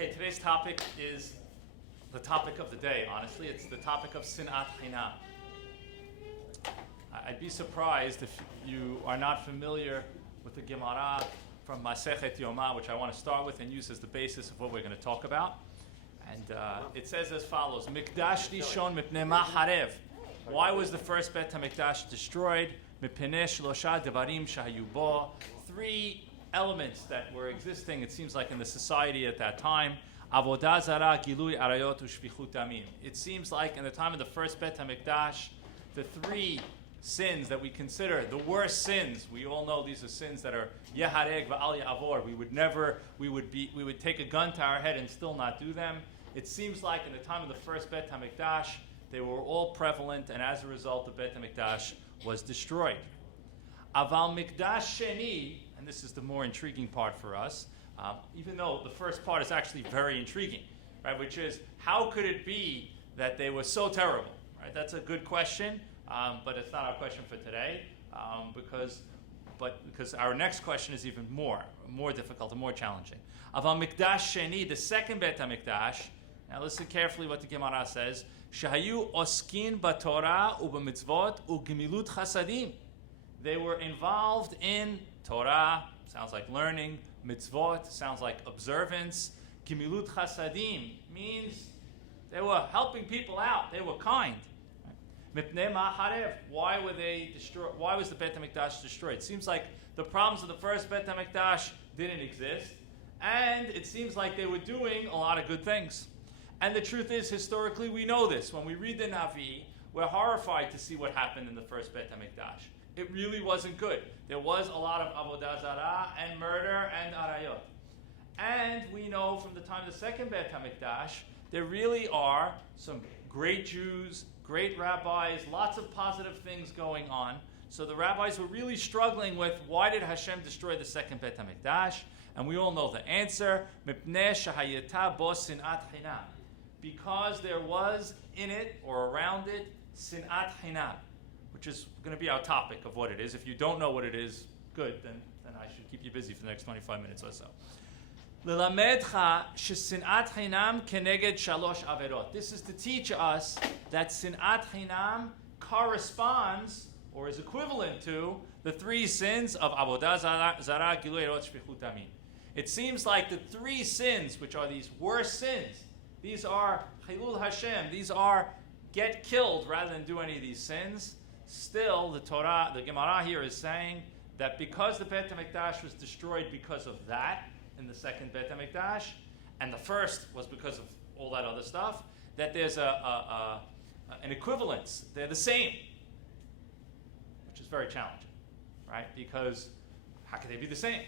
Okay, today's topic is the topic of the day, honestly. It's the topic of Sinat Hinam. I'd be surprised if you are not familiar with the Gemara from Masechet Yoma, which I want to start with and use as the basis of what we're going to talk about. And it says as follows, Mikdash Rishon mipnei ma harev. Why was the first Bet HaMikdash destroyed? Mipnei shlosha devarim shahayu bo. Three elements that were existing, it seems like, in the society at that time. Avodah zara, gilui arayot, ushvichut damim. It seems like in the time of the first Bet HaMikdash, the three sins that we consider the worst sins, we all know these are sins that are yehareg va'al ya'avor. We would take a gun to our head and still not do them. It seems like in the time of the first Bet HaMikdash, they were all prevalent, and as a result, the Bet HaMikdash was destroyed. Aval Mikdash Sheni, and this is the more intriguing part for us, even though the first part is actually very intriguing, right? Which is, how could it be that they were so terrible? Right? That's a good question, but it's not our question for today, because our next question is even more difficult and more challenging. Aval Mikdash Sheni, the second Bet HaMikdash. Now listen carefully what the Gemara says. Shahayu oskin b'Torah u'b'mitzvot u'gemilut chasadim. They were involved in Torah, sounds like learning, mitzvot, sounds like observance. Gemilut chasadim means they were helping people out. They were kind. Mipnei ma harev. Why were they destroyed? Why was the Bet HaMikdash destroyed? It seems like the problems of the first Bet HaMikdash didn't exist, and it seems like they were doing a lot of good things. And the truth is, historically, we know this. When we read the Navi, we're horrified to see what happened in the first Bet HaMikdash. It really wasn't good. There was a lot of avodah zarah and murder and arayot. And we know from the time of the second Bet HaMikdash, there really are some great Jews, great rabbis, lots of positive things going on. So the rabbis were really struggling with, why did Hashem destroy the second Bet HaMikdash? And we all know the answer. Mipnei shahayeta bo sinat hinam. Because there was in it or around it sinat hinam, which is going to be our topic of what it is. If you don't know what it is, good, then I should keep you busy for the next 25 minutes or so. L'lamedcha shesinat hinam keneged shalosh averot. This is to teach us that sinat hinam corresponds or is equivalent to the three sins of avodah zara, gilui arayot, shvichut damim. It seems like the three sins, which are these worst sins, these are chilul Hashem, these are get killed rather than do any of these sins. Still, the Torah, the Gemara here is saying that because the Bet HaMikdash was destroyed because of that in the second Bet HaMikdash, and the first was because of all that other stuff, that there's an equivalence. They're the same, which is very challenging, right? Because how could they be the same?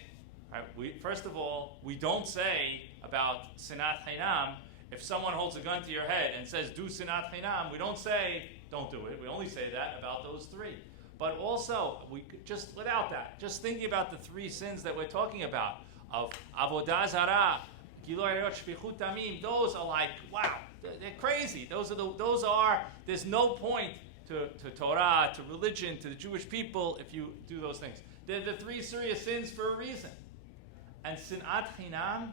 Right? First of all, we don't say about Sinat Hinam, if someone holds a gun to your head and says, do Sinat Hinam, we don't say, don't do it. We only say that about those three. But also, just without that, just thinking about the three sins that we're talking about, of Avodah Zarah, Gilui Arayot, Shvichut Damim, those are like, wow, they're crazy. There's no point to Torah, to religion, to the Jewish people if you do those things. They're the three serious sins for a reason. And Sinat Hinam,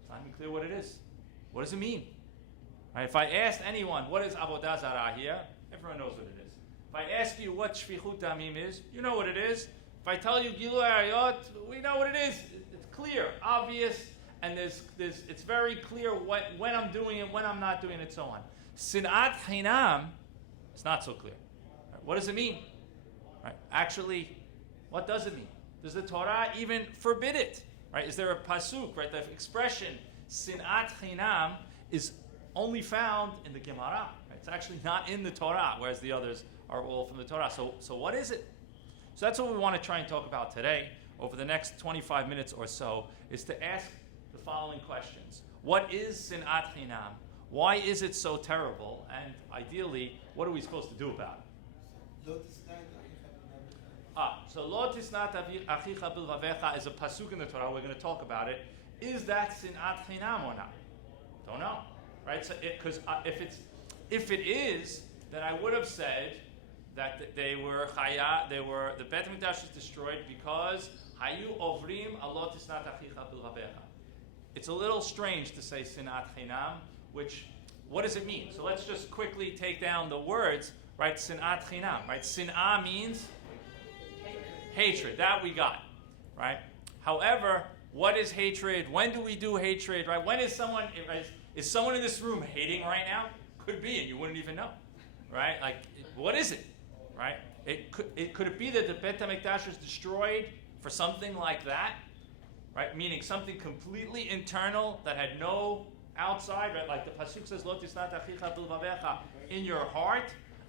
it's not even clear what it is. What does it mean? Right, if I asked anyone, what is Avodah Zarah here? Everyone knows what it is. If I ask you what Shvichut Damim is, you know what it is. If I tell you Gilui Arayot, we know what it is. It's clear, obvious, and it's very clear when I'm doing it, when I'm not doing it, so on. Sinat Hinam, it's not so clear. Right, what does it mean? Right, actually, what does it mean? Does the Torah even forbid it? Right? Is there a pasuk? Right? The expression Sinat Hinam is only found in the Gemara. Right? It's actually not in the Torah, whereas the others are all from the Torah. So what is it? So that's what we want to try and talk about today over the next 25 minutes or so, is to ask the following questions. What is Sinat Hinam? Why is it so terrible? And ideally, what are we supposed to do about it? So Lo tisnat achicha bilvavecha is a pasuk in the Torah. We're going to talk about it. Is that Sinat Hinam or not? Don't know. Right? So because if it is, then I would have said that the Bet HaMikdash was destroyed because hayu ovrim alot isnat achicha bilvavecha. it's a little strange to say sinat chinam, which, what does it mean? So let's just quickly take down the words, right? Sinat chinam, right? Sin'ah means hatred. That we got, right? However, what is hatred? When do we do hatred, right? When is someone in this room hating right now? Could be, and you wouldn't even know, right? Like, what is it, right? Could it be that the Beit HaMikdash was destroyed for something like that, right? Meaning something completely internal that had no outside, right? Like the pasuk says, "Lo tisnat achicha bilvavecha," in your heart.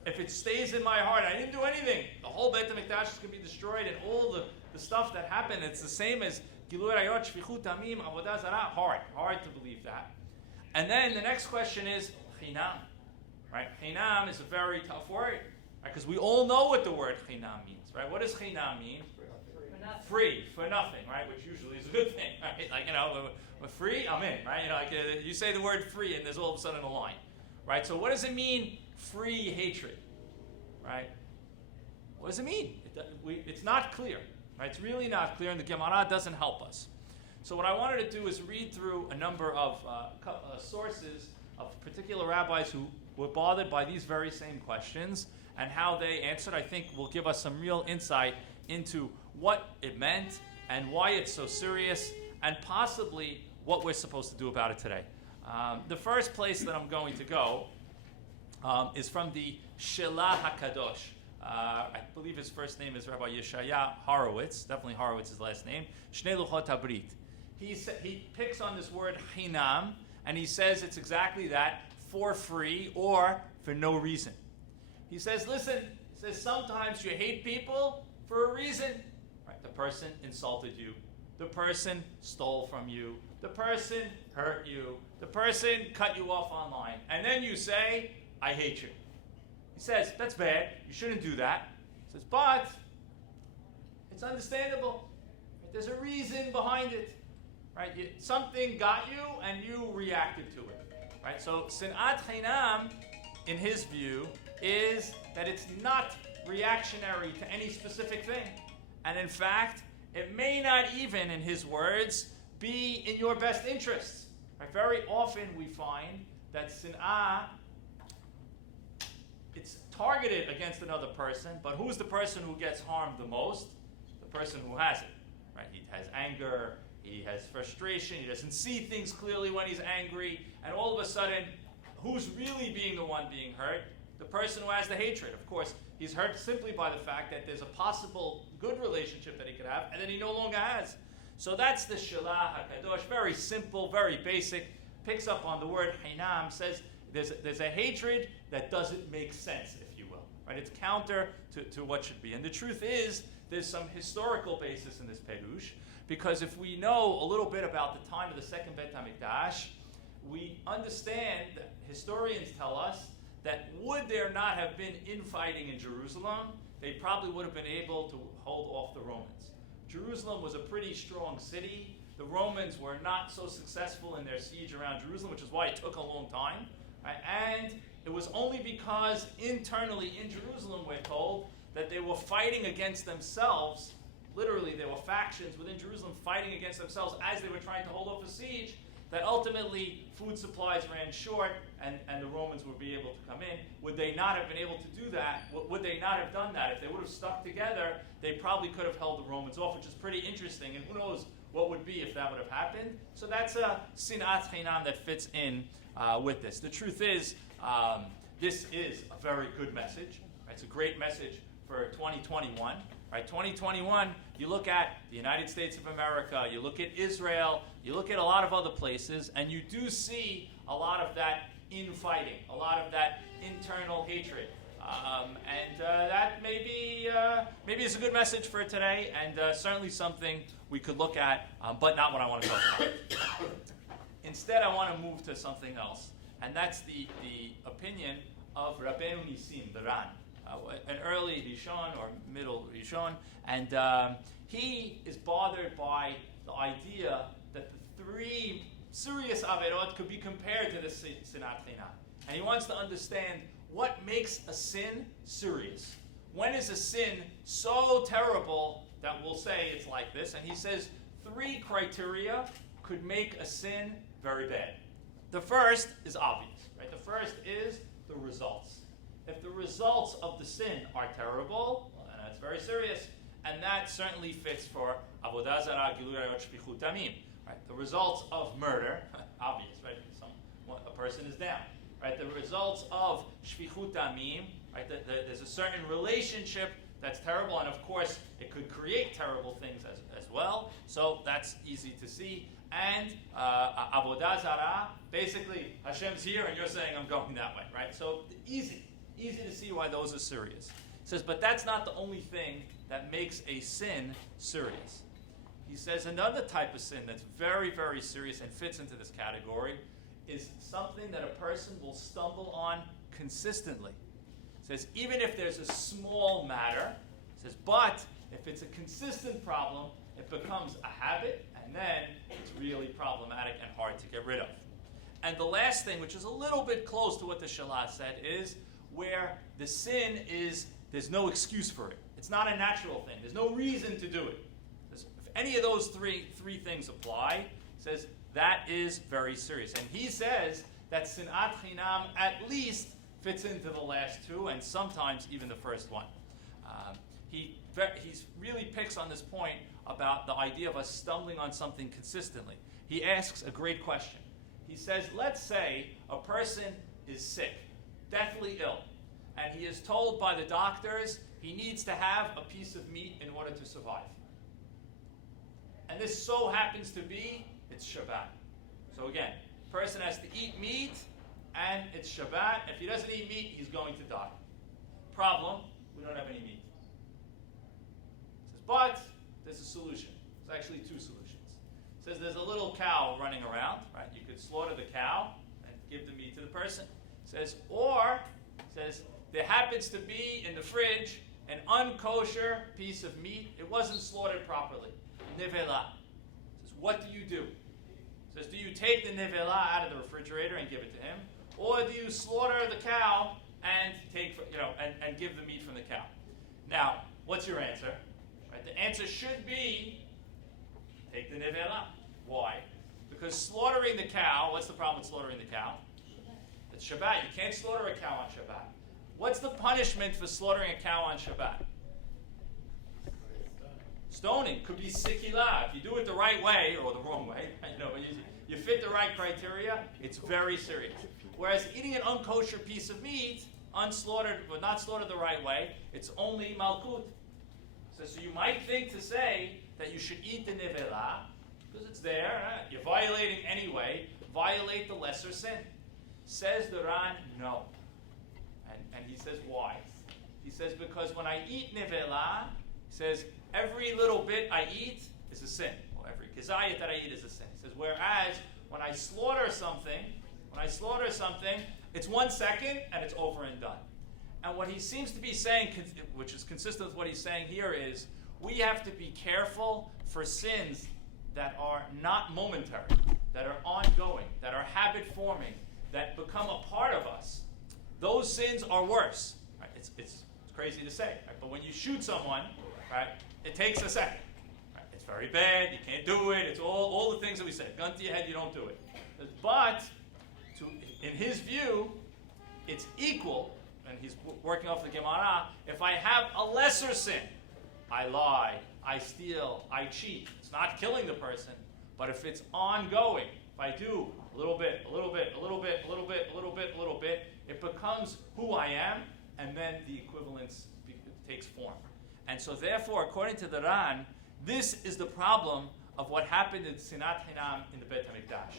If it stays in my heart, I didn't do anything. The whole Beit HaMikdash is going to be destroyed, and all the stuff that happened. It's the same as Gilui Arayot, Shfichut Damim, Avodah Zarah. Hard to believe that. And then the next question is Hinam, right? Hinam is a very tough word, right? Because we all know what the word Hinam means, right? What does Hinam mean? Free, for nothing, right? Which usually is a good thing, right? Like, we're free, I'm in, right? Like you say the word free and there's all of a sudden a line, right? So what does it mean, free hatred, right? What does it mean? It's not clear, right? It's really not clear, and the Gemara doesn't help us. So what I wanted to do is read through a number of sources of particular rabbis who were bothered by these very same questions and how they answered. I think will give us some real insight into what it meant and why it's so serious, and possibly what we're supposed to do about it today. The first place that I'm going to go is from the Shelah HaKadosh. I believe his first name is Rabbi Yeshaya Horowitz. Definitely Horowitz is his last name. Shnei Luchot HaBrit. He picks on this word Hinam, and he says it's exactly that, for free or for no reason. He says, listen, sometimes you hate people for a reason. Right? The person insulted you. The person stole from you. The person hurt you. The person cut you off online. And then you say, I hate you. He says, that's bad. You shouldn't do that. He says, but it's understandable. There's a reason behind it. Right? Something got you and you reacted to it. Right? So Sinat Hinam, in his view, is that it's not reactionary to any specific thing. And in fact, it may not even, in his words, be in your best interests. Right? Very often we find that Sin'ah, it's targeted against another person, but who's the person who gets harmed the most? The person who has it. Right? He has anger, he has frustration, he doesn't see things clearly when he's angry, and all of a sudden, who's really being the one being hurt? The person who has the hatred. Of course, he's hurt simply by the fact that there's a possible good relationship that he could have, and that he no longer has. So that's the Shelah HaKadosh, very simple, very basic, picks up on the word Hinam, says there's a hatred that doesn't make sense, if you will. Right? It's counter to what should be. And the truth is, there's some historical basis in this Perush, because if we know a little bit about the time of the second Beit HaMikdash, we understand that historians tell us that would there not have been infighting in Jerusalem, they probably would have been able to hold off the Romans. Jerusalem was a pretty strong city. The Romans were not so successful in their siege around Jerusalem, which is why it took a long time. Right? And it was only because internally in Jerusalem, we're told, that they were fighting against themselves. Literally, there were factions within Jerusalem fighting against themselves as they were trying to hold off a siege, that ultimately food supplies ran short and the Romans would be able to come in. Would they not have been able to do that? Would they not have done that? If they would have stuck together, they probably could have held the Romans off, which is pretty interesting. And who knows what would be if that would have happened. So that's a Sinat Hinam that fits in with this. The truth is, this is a very good message. Right? It's a great message for 2021. Right, 2021, you look at the United States of America, you look at Israel, you look at a lot of other places, and you do see a lot of that infighting, a lot of that internal hatred. That maybe is a good message for today, and certainly something we could look at, but not what I want to talk about. Instead, I want to move to something else, and that's the opinion of Rabbeinu Nisim, the Ran. An early Rishon or middle Rishon, and he is bothered by the idea that the three serious averot could be compared to the Sinat Hinam. And he wants to understand what makes a sin serious. When is a sin so terrible that we'll say it's like this? And he says three criteria could make a sin very bad. The first is obvious, right? The first is the results. If the results of the sin are terrible, well, then that's very serious. And that certainly fits for avodah zarah, gilui arayot, shfichut damim. Right? The results of murder, obvious, right? A person is down. Right? The results of shfichut damim, right? There's a certain relationship that's terrible, and of course, it could create terrible things as well. So that's easy to see. And avodah zarah, basically, Hashem's here, and you're saying I'm going that way, right? So easy to see why those are serious. He says, but that's not the only thing that makes a sin serious. He says another type of sin that's very, very serious and fits into this category is something that a person will stumble on consistently. He says, even if there's a small matter, he says, but if it's a consistent problem, it becomes a habit, and then it's really problematic and hard to get rid of. And the last thing, which is a little bit close to what the Shalah said, is where the sin is, there's no excuse for it. It's not a natural thing. There's no reason to do it. If any of those three things apply, he says that is very serious. And he says that sinat hinam at least fits into the last two, and sometimes even the first one. He really picks on this point about the idea of us stumbling on something consistently. He asks a great question. He says, let's say a person is sick, deathly ill, and he is told by the doctors he needs to have a piece of meat in order to survive. And this so happens to be, it's Shabbat. So again, person has to eat meat, and it's Shabbat. If he doesn't eat meat, he's going to die. Problem, we don't have any meat. He says, but there's a solution. There's actually two solutions. He says there's a little cow running around, right? You could slaughter the cow and give the meat to the person. He says, or, there happens to be in the fridge an unkosher piece of meat. It wasn't slaughtered properly. Nevela. He says, what do you do? He says, do you take the nevela out of the refrigerator and give it to him? Or do you slaughter the cow and and give the meat from the cow? Now, what's your answer? Right, the answer should be take the nevela. Why? Because slaughtering the cow, what's the problem with slaughtering the cow? It's Shabbat. You can't slaughter a cow on Shabbat. What's the punishment for slaughtering a cow on Shabbat? Stoning. Could be sikila. If you do it the right way or the wrong way, you fit the right criteria, it's very serious. Whereas eating an unkosher piece of meat, unslaughtered but not slaughtered the right way, it's only malkut. So you might think to say that you should eat the nevela because it's there. You're violating anyway. Violate the lesser sin. Says the Ran, no. And he says, why? He says, because when I eat nevela, he says, every little bit I eat is a sin. Or every kizayat that I eat is a sin. He says, whereas when I slaughter something, it's 1 second and it's over and done. And what he seems to be saying, which is consistent with what he's saying here, is we have to be careful for sins that are not momentary, that are ongoing, that are habit-forming, that become a part of us. Those sins are worse. Right? It's crazy to say, right? But when you shoot someone, right, it takes a second. Right? It's very bad. You can't do it. It's all the things that we said. Gun to your head, you don't do it. But in his view, it's equal, and he's working off the Gemara, if I have a lesser sin, I lie, I steal, I cheat. It's not killing the person, but if it's ongoing, if I do a little bit, it becomes who I am, and then the equivalence takes form. And so therefore, according to the Ran, this is the problem of what happened in Sinat Hinam in the Beit HaMikdash.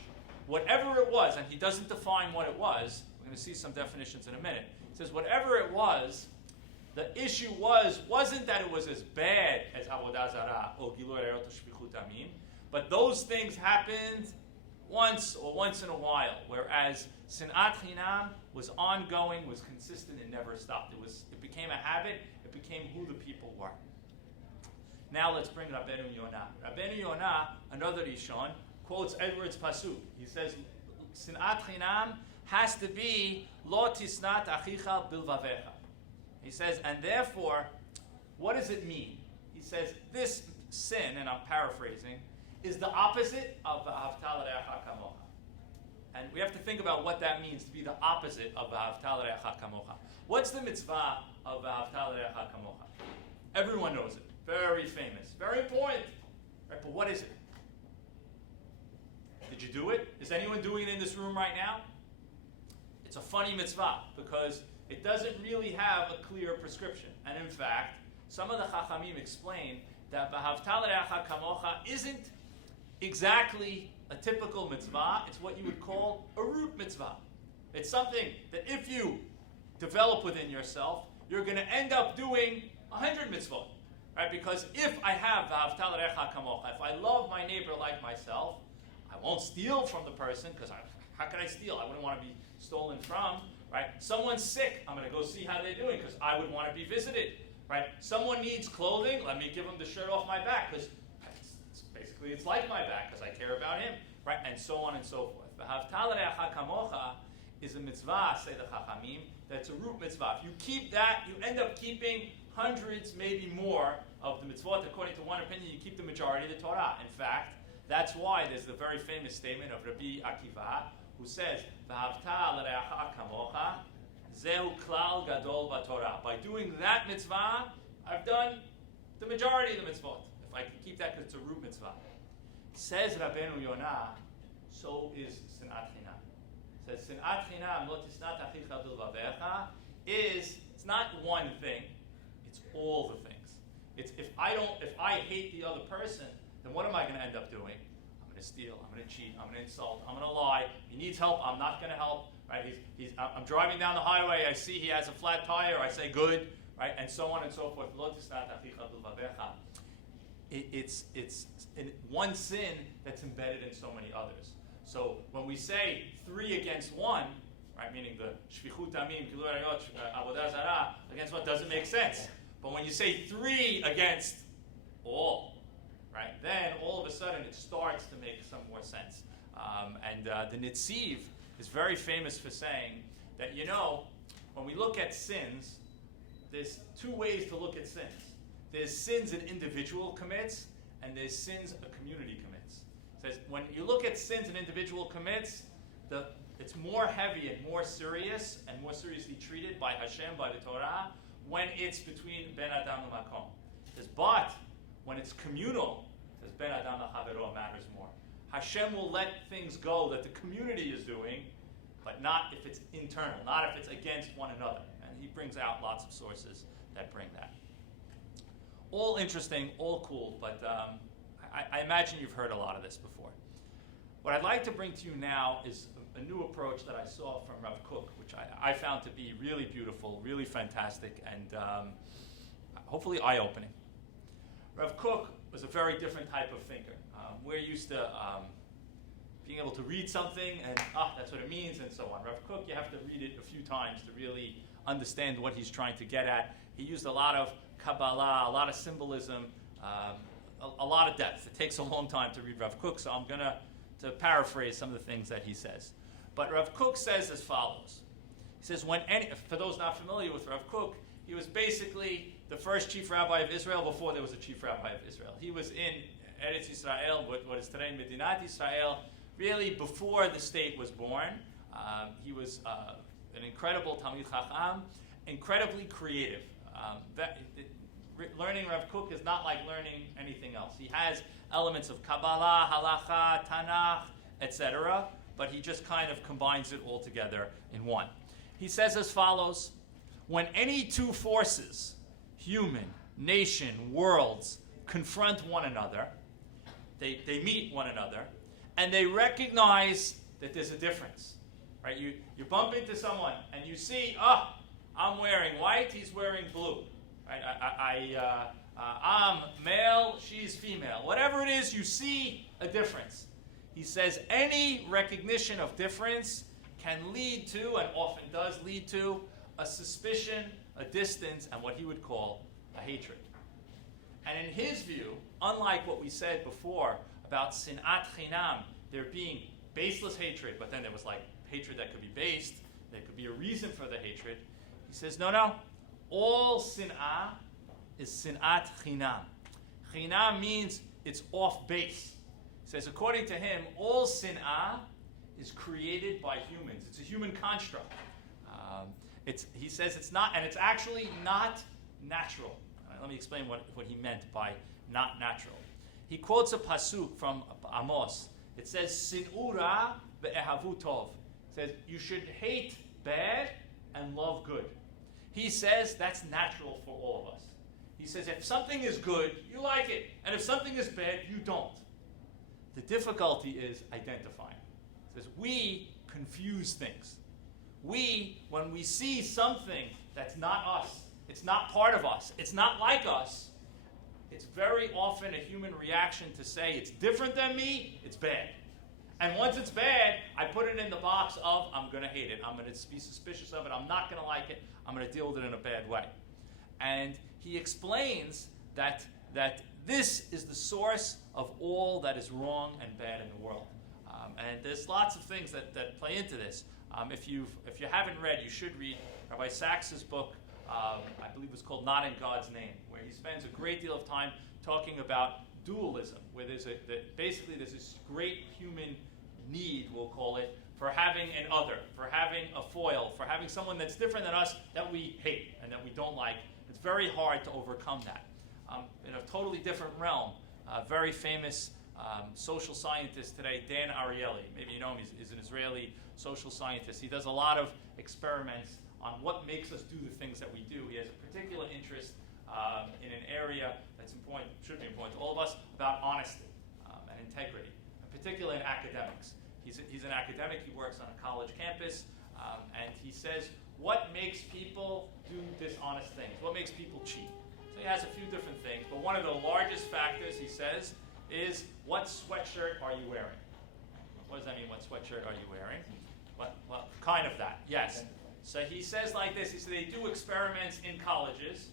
Whatever it was, and he doesn't define what it was, we're going to see some definitions in a minute. He says whatever it was, the issue wasn't that it was as bad as avodah zarah or gilui arayot or shfichut damim, but those things happened once in a while, whereas sinat hinam was ongoing, was consistent, and never stopped. It became a habit. It became who the people were. Now let's bring Rabbeinu Yonah. Rabbeinu Yonah, another Rishon, quotes Edward's pasuk. He says, "Sinat chinam has to be lo tisnat achicha bilvavecha." He says, and therefore, what does it mean? He says, this sin, and I'm paraphrasing, is the opposite of V'ahavta l'reacha kamocha. And we have to think about what that means to be the opposite of V'ahavta l'reacha kamocha. What's the mitzvah of V'ahavta l'reacha kamocha? Everyone knows it. Very famous. Very important. Right? But what is it? Did you do it? Is anyone doing it in this room right now? It's a funny mitzvah because it doesn't really have a clear prescription. And in fact, some of the Chachamim explain that V'ahavta l'reacha kamocha isn't exactly a typical mitzvah. It's what you would call a root mitzvah. It's something that if you develop within yourself, you're going to end up doing 100 mitzvot. Right? Because if I have V'ahavta l'reacha kamocha, if I love my neighbor like myself, I won't steal from the person because how can I steal? I wouldn't want to be stolen from. Right? Someone's sick. I'm going to go see how they're doing because I would want to be visited. Right? Someone needs clothing. Let me give him the shirt off my back because basically it's like my back because I care about him. Right? And so on and so forth. V'ahavta l'reacha kamocha is a mitzvah, say the Chachamim, that's a root mitzvah. If you keep that, you end up keeping hundreds, maybe more, of the mitzvot. According to one opinion, you keep the majority of the Torah. In fact, that's why there's the very famous statement of Rabbi Akiva, who says, V'ahavta l'reacha kamocha, zehu klal gadol b'Torah. By doing that mitzvah, I've done the majority of the mitzvot. If I can keep that because it's a root mitzvah. Says Rabbeinu Yonah, so is Sinat Hinam. Says Sinat Hinam, lo tisnat achicha b'levavecha, it's not one thing, it's all the things. It's if I hate the other person, then what am I going to end up doing? I'm going to steal, I'm going to cheat, I'm going to insult, I'm going to lie. He needs help, I'm not going to help. Right? I'm driving down the highway, I see he has a flat tire, I say good, right? And so on and so forth. Lo tisnat achicha b'levavecha. It's in one sin that's embedded in so many others. So when we say 3 against 1, right, meaning the shvichut damim, gilui arayot, avodah zarah, against what doesn't make sense. But when you say 3 against all, right, then all of a sudden it starts to make some more sense. And the Nitziv is very famous for saying that, when we look at sins, there's 2 ways to look at sins. There's sins an individual commits, and there's sins a community commits. It says when you look at sins an individual commits, it's more heavy and more serious and more seriously treated by Hashem, by the Torah, when it's between Ben Adam and Makom. But when it's communal, it says Ben Adam Chavero matters more. Hashem will let things go that the community is doing, but not if it's internal, not if it's against one another. And he brings out lots of sources that bring that. All interesting, all cool, but I imagine you've heard a lot of this before. What I'd like to bring to you now is a new approach that I saw from Rav Kook, which I found to be really beautiful, really fantastic, and hopefully eye-opening. Rav Kook was a very different type of thinker. We're used to being able to read something and, that's what it means, and so on. Rav Kook, you have to read it a few times to really understand what he's trying to get at. He used a lot of Kabbalah, a lot of symbolism, a lot of depth. It takes a long time to read Rav Kook, so I'm going to paraphrase some of the things that he says. But Rav Kook says as follows. He says, for those not familiar with Rav Kook, he was basically the first chief rabbi of Israel before there was a chief rabbi of Israel. He was in Eretz Yisrael, what is today Medinat Yisrael, really before the state was born. He was an incredible Talmid Chacham, incredibly creative. Learning Rav Kook is not like learning anything else. He has elements of Kabbalah, Halacha, Tanakh, etc., but he just kind of combines it all together in one. He says as follows, when any 2 forces, human, nation, worlds, confront one another, they meet one another, and they recognize that there's a difference. Right? You bump into someone, and you see, I'm wearing white, he's wearing blue. Right? I'm male, she's female. Whatever it is, you see a difference. He says any recognition of difference can lead to, and often does lead to, a suspicion, a distance, and what he would call a hatred. And in his view, unlike what we said before about Sinat Hinam, there being baseless hatred, but then there was like hatred that could be based, there could be a reason for the hatred. He says, no. All sin'ah is sin'at chinam. Chinam means it's off base. He says, according to him, all sin'ah is created by humans. It's a human construct. He says it's not, and it's actually not natural. Let me explain what he meant by not natural. He quotes a pasuk from Amos. It says, Sin'u ra ve'ehavu tov. It says, you should hate bad and love good. He says that's natural for all of us. He says if something is good, you like it. And if something is bad, you don't. The difficulty is identifying. He says we confuse things. When we see something that's not us, it's not part of us, it's not like us, it's very often a human reaction to say it's different than me, it's bad. And once it's bad, I put it in the box of I'm going to hate it, I'm going to be suspicious of it, I'm not going to like it, I'm going to deal with it in a bad way. And he explains that this is the source of all that is wrong and bad in the world. And there's lots of things that play into this. If you haven't read, you should read Rabbi Sachs's book, I believe it's called Not in God's Name, where he spends a great deal of time talking about dualism, where basically there's this great human need, we'll call it, for having an other, for having a foil, for having someone that's different than us that we hate and that we don't like. It's very hard to overcome that. In a totally different realm, a very famous social scientist today, Dan Ariely, maybe you know him, he's an Israeli social scientist. He does a lot of experiments on what makes us do the things that we do. He has a particular interest in an area that's important, should be important to all of us, about honesty and integrity, in particular in academics. He's an academic, he works on a college campus, and he says, what makes people do dishonest things? What makes people cheat? So he has a few different things, but one of the largest factors, he says, is what sweatshirt are you wearing? What does that mean, what sweatshirt are you wearing? Well, kind of that, yes. So he says like this, he says they do experiments in colleges.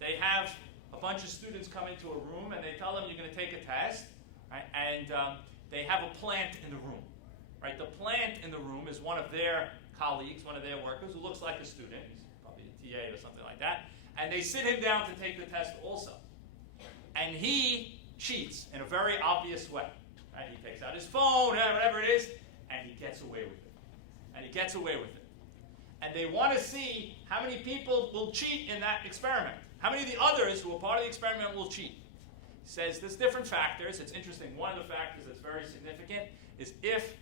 They have a bunch of students come into a room and they tell them you're going to take a test, right? And they have a plant in the room, right? The plant in the room is one of their colleagues, one of their workers who looks like a student, he's probably a TA or something like that, and they sit him down to take the test also. And he cheats in a very obvious way, right? He takes out his phone, whatever it is, and he gets away with it. And he gets away with it. And they want to see how many people will cheat in that experiment. How many of the others who are part of the experiment will cheat? He says there's different factors. It's interesting. One of the factors that's very significant is if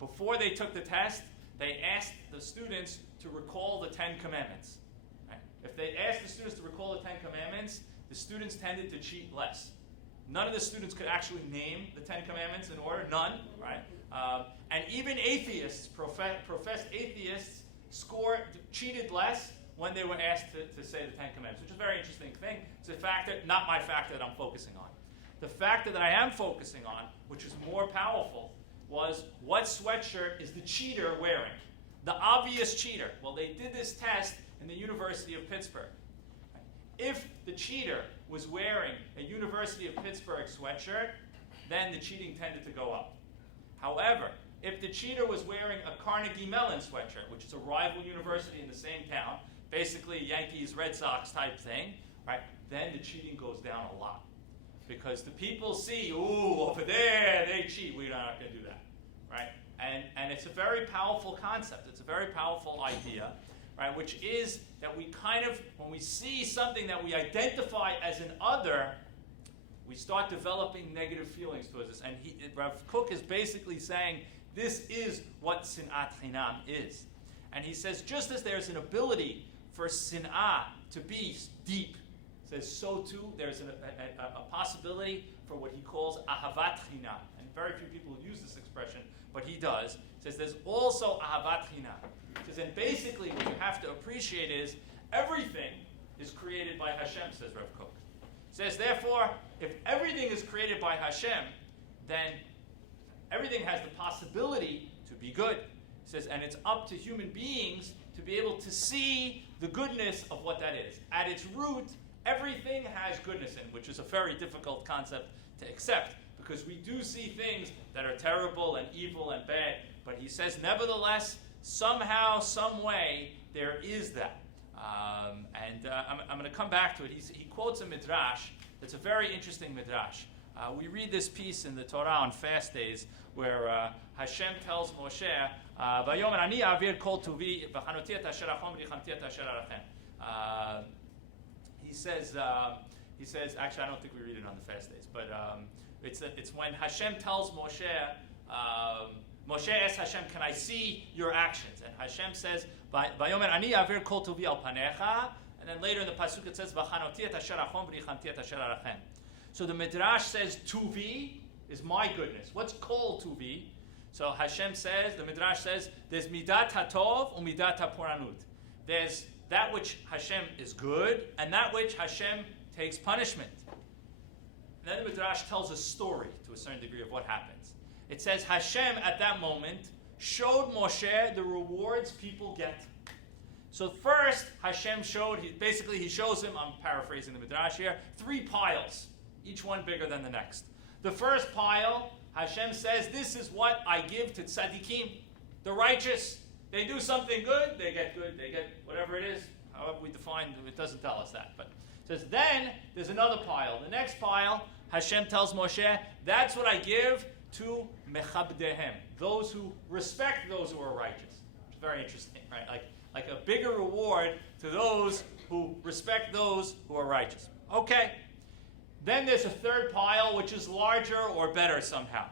before they took the test, they asked the students to recall the 10 Commandments. Right? If they asked the students to recall the 10 Commandments, the students tended to cheat less. None of the students could actually name the 10 Commandments in order. None, right? And even atheists, professed atheists, cheated less when they were asked to say the 10 Commandments, which is a very interesting thing. It's a factor, not my factor that I'm focusing on. The factor that I am focusing on, which is more powerful, was what sweatshirt is the cheater wearing? The obvious cheater. Well, they did this test in the University of Pittsburgh. If the cheater was wearing a University of Pittsburgh sweatshirt, then the cheating tended to go up. However, if the cheater was wearing a Carnegie Mellon sweatshirt, which is a rival university in the same town, basically Yankees, Red Sox type thing, right, then the cheating goes down a lot. Because the people see, ooh, over there, they cheat. We're not going to do that, right? And it's a very powerful concept. It's a very powerful idea, right, which is that we kind of, when we see something that we identify as an other, we start developing negative feelings towards this. And Rav Kook is basically saying, this is what Sin'at Hinam is. And he says, just as there's an ability for Sin'ah to be deep, says so too there's a possibility for what he calls Ahavat Hinam. And very few people use this expression, but he does. He says there's also Ahavat Hinam. He says, and basically what you have to appreciate is everything is created by Hashem, says Rav Kook. Says, therefore, if everything is created by Hashem, then everything has the possibility to be good. He says, and it's up to human beings to be able to see the goodness of what that is. At its root, everything has goodness in, which is a very difficult concept to accept, because we do see things that are terrible and evil and bad, but he says, nevertheless, somehow, some way, there is that. I'm going to come back to it. He quotes a midrash that's a very interesting midrash. We read this piece in the Torah on fast days where Hashem tells Moshe, "Vayomer ani avir kol tuvi v'chanoti et asher achom v'nichamti et asher arachem." He says, actually, I don't think we read it on the fast days, but it's when Hashem tells Moshe, Moshe asks Hashem, "Can I see your actions?" And Hashem says, "Vayomer ani avir kol tuvi al panecha." And then later in the pasuk it says, "V'chanoti et asher achom v'nichamti et asher arachem." So the Midrash says, Tuvi is my goodness. What's called Tuvi? So Hashem says, the Midrash says, there's Midat HaTov and Midat HaPoranut. There's that which Hashem is good and that which Hashem takes punishment. And then the Midrash tells a story to a certain degree of what happens. It says Hashem at that moment showed Moshe the rewards people get. So first Hashem showed, he shows him, I'm paraphrasing the Midrash here, 3 piles. Each one bigger than the next. The first pile, Hashem says, this is what I give to tzaddikim, the righteous. They do something good, they get whatever it is. However we define, it doesn't tell us that. But it says, then there's another pile. The next pile, Hashem tells Moshe, that's what I give to mechabdehem, those who respect those who are righteous. It's very interesting, right? Like a bigger reward to those who respect those who are righteous. Okay. Then there's a third pile which is larger or better somehow.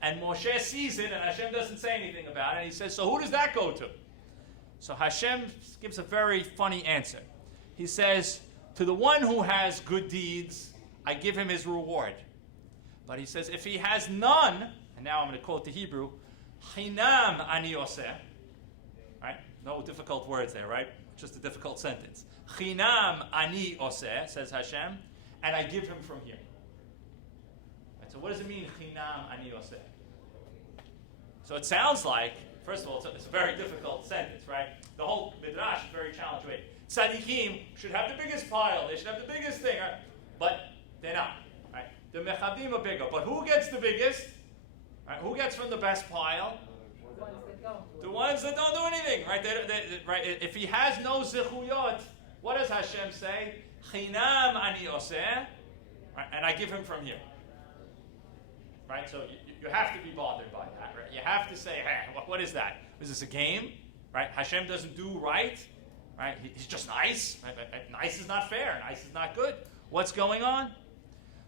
And Moshe sees it and Hashem doesn't say anything about it. And he says, so who does that go to? So Hashem gives a very funny answer. He says, to the one who has good deeds, I give him his reward. But he says, if he has none, and now I'm going to quote the Hebrew, Hinam ani oseh. Right? No difficult words there, right? Just a difficult sentence. Hinam ani oseh, says Hashem. And I give him from here. Right, so what does it mean, Hinam ani oseh? So it sounds like, first of all, it's a very difficult sentence, right? The whole Midrash is very challenging. Tzaddikim should have the biggest pile. They should have the biggest thing, right? But they're not. Right? The mechabdim are bigger. But who gets the biggest? Right? Who gets from the best pile? The ones that don't do anything, right? Right? If he has no zichuyot, what does Hashem say? Hinam ani oseh, right? And I give him from here. Right? So you have to be bothered by that, right? You have to say, hey, what is that? Is this a game? Right? Hashem doesn't do right. Right? He's just nice. Right? Nice is not fair. Nice is not good. What's going on?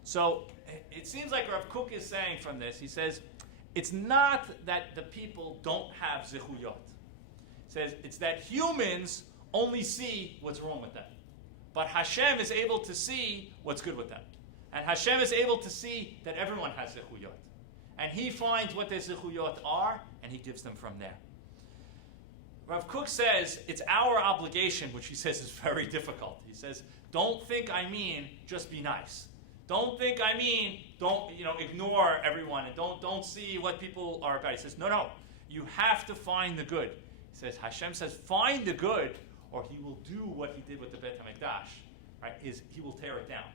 So it seems like Rav Kook is saying from this, he says, it's not that the people don't have zichuyot. He says it's that humans only see what's wrong with them. But Hashem is able to see what's good with them. And Hashem is able to see that everyone has zichuyot. And He finds what their zichuyot are, and He gives them from there. Rav Kook says it's our obligation, which he says is very difficult. He says, don't think I mean just be nice. Don't think I mean don't ignore everyone and don't see what people are about. He says, no, you have to find the good. He says, Hashem says, find the good, or He will do what He did with the Beit HaMikdash. Right? He will tear it down.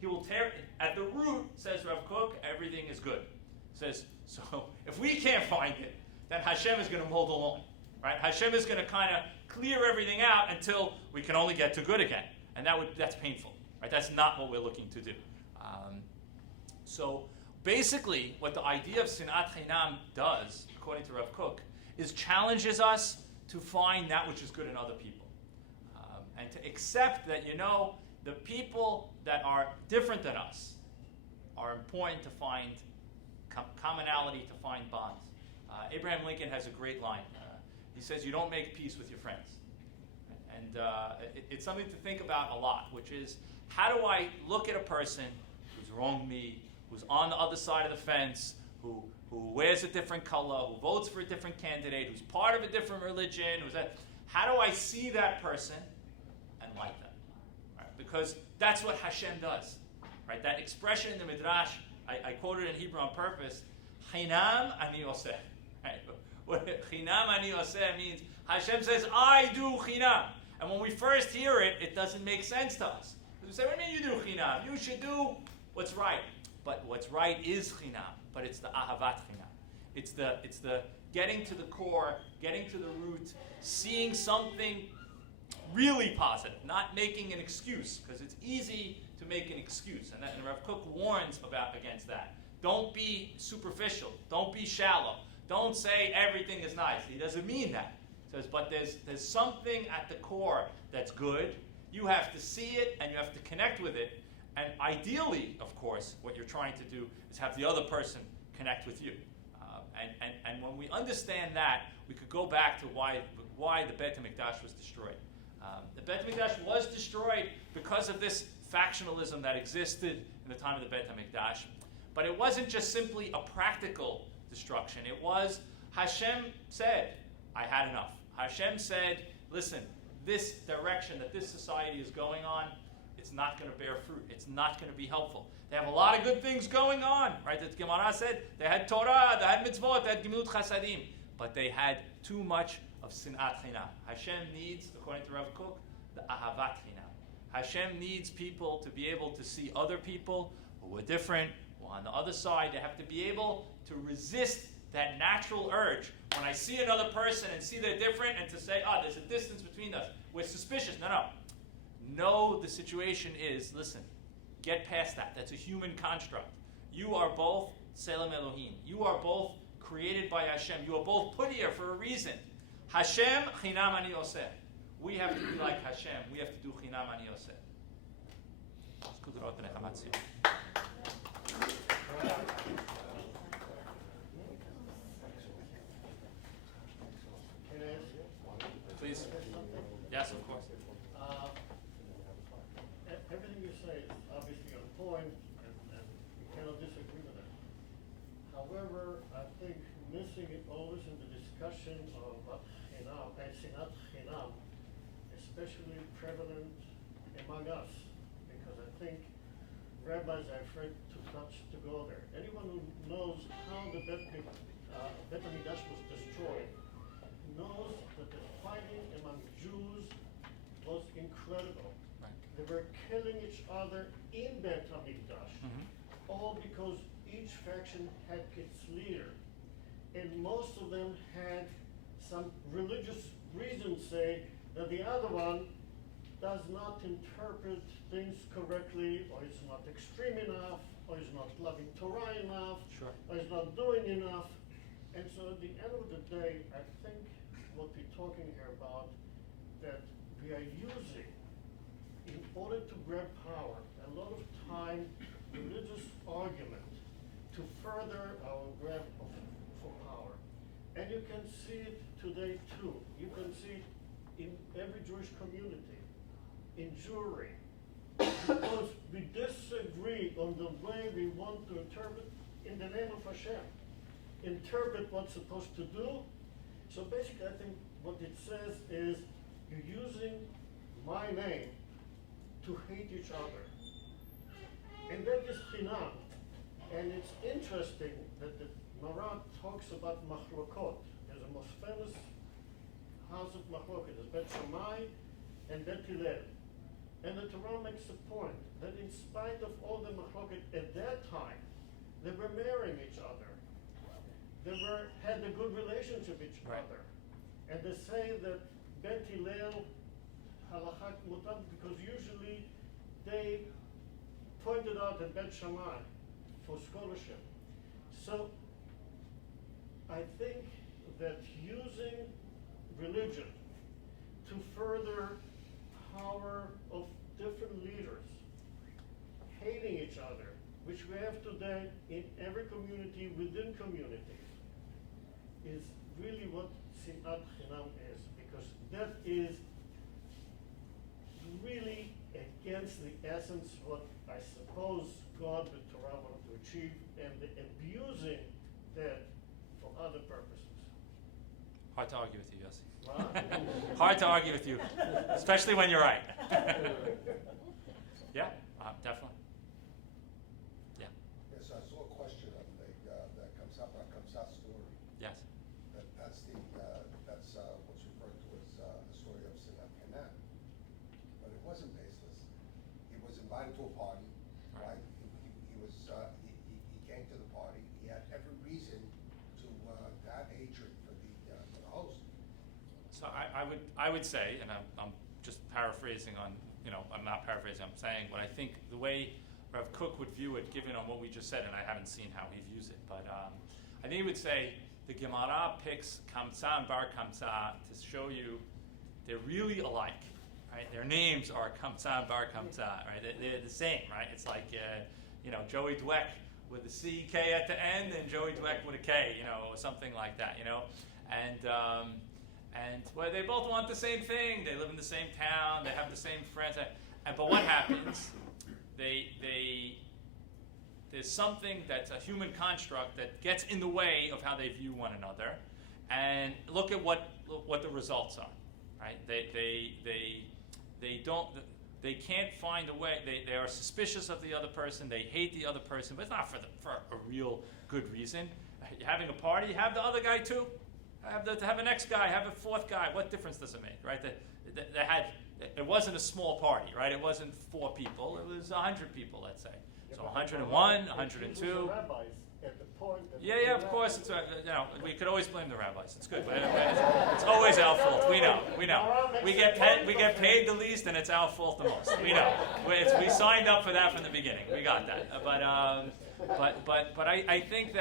He will tear it at the root. Says Rav Kook, everything is good. Says so. If we can't find it, then Hashem is going to mold along. Right? Hashem is going to kind of clear everything out until we can only get to good again, and that's painful. Right? That's not what we're looking to do. So basically, what the idea of Sinat Hinam does, according to Rav Kook, is challenges us to find that which is good in other people, and to accept that the people that are different than us are important to find commonality, to find bonds. Abraham Lincoln has a great line. He says, you don't make peace with your friends. And it's something to think about a lot, which is, how do I look at a person who's wronged me, who's on the other side of the fence, who wears a different color, who votes for a different candidate, who's part of a different religion, how do I see that person and like them? Right? Because that's what Hashem does. Right? That expression in the Midrash, I quoted in Hebrew on purpose, Hinam ani oseh. Right? What Hinam ani oseh means, Hashem says, I do Hinam. And when we first hear it, it doesn't make sense to us. We say, what do you mean you do Hinam? You should do what's right. But what's right is Hinam. But it's the Ahavat Hinam. It's the getting to the core, getting to the root, seeing something really positive, not making an excuse. Because it's easy to make an excuse. And Rav Kook warns against that. Don't be superficial. Don't be shallow. Don't say everything is nice. He doesn't mean that. He says, but there's something at the core that's good. You have to see it and you have to connect with it. And ideally, of course, what you're trying to do is have the other person connect with you. And when we understand that, we could go back to why the Beit HaMikdash was destroyed. The Beit HaMikdash was destroyed because of this factionalism that existed in the time of the Beit HaMikdash. But it wasn't just simply a practical destruction. It was Hashem said, I had enough. Hashem said, listen, this direction that this society is going on, it's not going to bear fruit. It's not going to be helpful. They have a lot of good things going on, right? The Gemara said they had Torah, they had mitzvot, they had gemilut chasadim, but they had too much of sinat chinam. Hashem needs, according to Rav Kook, the ahavat chinam. Hashem needs people to be able to see other people who are different, who are on the other side. They have to be able to resist that natural urge. When I see another person and see they're different, and to say, there's a distance between us, we're suspicious. No. No, the situation is, listen, get past that. That's a human construct. You are both Selem Elohim. You are both created by Hashem. You are both put here for a reason. Hashem, Hinam ani oseh. We have to be like Hashem. We have to do Hinam ani oseh. Please. Yes, of course. Everything you say is obviously on point, and we cannot disagree with it. However, I think missing it always in the discussion of Hinam and Sinat Hinam, especially prevalent among us, because I think rabbis are afraid to go there. Anyone who knows how the Beit HaMikdash was destroyed knows that the fighting among Jews was incredible. They were killing each other in Beit HaMikdash, all because each faction had its leader. And most of them had some religious reason, say, that the other one does not interpret things correctly, or is not extreme enough, or is not loving Torah enough, or is not doing enough. And so at the end of the day, I think what we're talking here about, that we are using, in order to grab power, a lot of time, religious argument to further our grab for power. And you can see it today too. You can see it in every Jewish community, in Jewry, because we disagree on the way we want to interpret in the name of Hashem. Interpret what's supposed to do. So basically, I think what it says is you're using my name to hate each other. And that is Hinam. And it's interesting that the Marat talks about Machlokot. There's a most famous house of Machlokot. There's Bet Shammai and Bet Hillel. And the Torah makes a point that in spite of all the Machlokot at that time, they were marrying each other. They had a good relationship with each other. And they say that Bet Hillel halachak mutam, because usually they pointed out at Bet Shammai for scholarship. So I think that using religion to further power of different leaders, hating each other, which we have today in every community within communities, is really what Sinat Hinam is, because that is really against the essence what I suppose God with Torah wanted to achieve, and the abusing that for other purposes. Hard to argue with you, Yossi. Huh? Hard to argue with you, especially when you're right. Yeah, definitely. Yeah. Yes, I saw a question that comes up on Kamsat's story. Yes. That's what's referred to as the story of Sinat Hinam. But it wasn't baseless. He was invited to a party, right? He came to the party. He had every reason to have hatred for the host. So I would say, and I'm just paraphrasing on I'm not paraphrasing, I'm saying what I think the way Rav Kook would view it, given on what we just said, and I haven't seen how he views it, but I think he would say the Gemara picks Kamsa and Bar Kamsa to show you they're really alike, right? Their names are Kamsa and Bar Kamsa, right? They're the same, right? It's like, Joey Dweck with the C-K at the end and Joey Dweck with a K, or something like that, And well, they both want the same thing. They live in the same town. They have the same friends. But what happens? There's something that's a human construct that gets in the way of how they view one another. And look at what the results are, right? They can't find a way. They are suspicious of the other person. They hate the other person, but it's not for a real good reason. You're having a party. Have the other guy too. Have an next guy, have a fourth guy. What difference does it make, right? It wasn't a small party, right? It wasn't 4 people. It was 100 people, let's say. So 101, 102. At the point that Yeah, of course. It's we could always blame the rabbis. It's good, but it's always our fault. We know. We get paid the least, and it's our fault the most. We know. We signed up for that from the beginning. We got that. But I think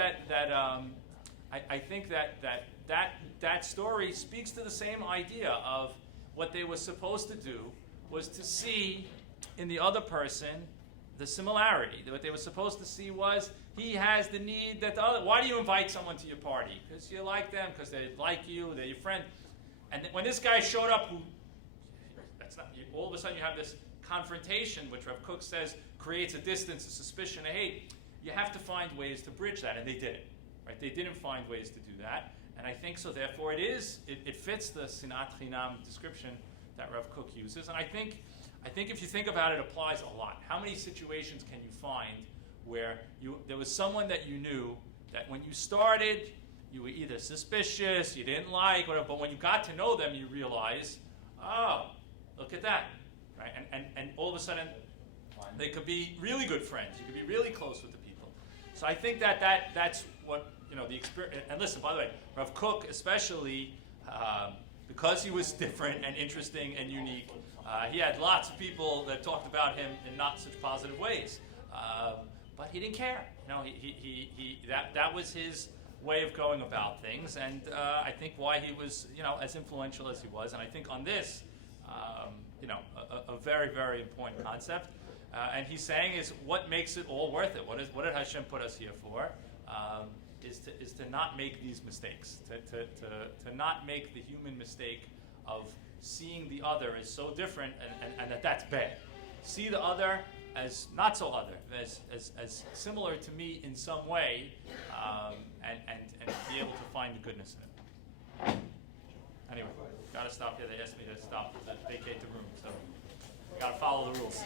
that story speaks to the same idea of what they were supposed to do was to see in the other person the similarity. What they were supposed to see was he has the need that the other. Why do you invite someone to your party? Because you like them, because they like you, they're your friend. And when this guy showed up, all of a sudden you have this confrontation, which Rav Kook says creates a distance, a suspicion, a hate. You have to find ways to bridge that, and they didn't. Right? They didn't find ways to do that, and I think so. Therefore, it fits the Sinat Hinam description that Rav Kook uses, and I think if you think about it, it applies a lot. How many situations can you find where there was someone that you knew that when you started, you were either suspicious, you didn't like, whatever, but when you got to know them, you realize, oh, look at that, right? And all of a sudden, they could be really good friends. You could be really close with the people. So I think that's what, the experience. And listen, by the way, Rav Kook especially, because he was different and interesting and unique, he had lots of people that talked about him in not such positive ways. But he didn't care. That was his way of going about things, and I think why he was, as influential as he was. And I think on this, a very, very important concept. And he's saying is what makes it all worth it. What did Hashem put us here for? Is to not make these mistakes. To not make the human mistake of seeing the other as so different and that's bad. See the other as not so other, as similar to me in some way, and be able to find the goodness in it. Anyway, gotta stop here. They asked me to stop, to vacate the room, so gotta follow the rules.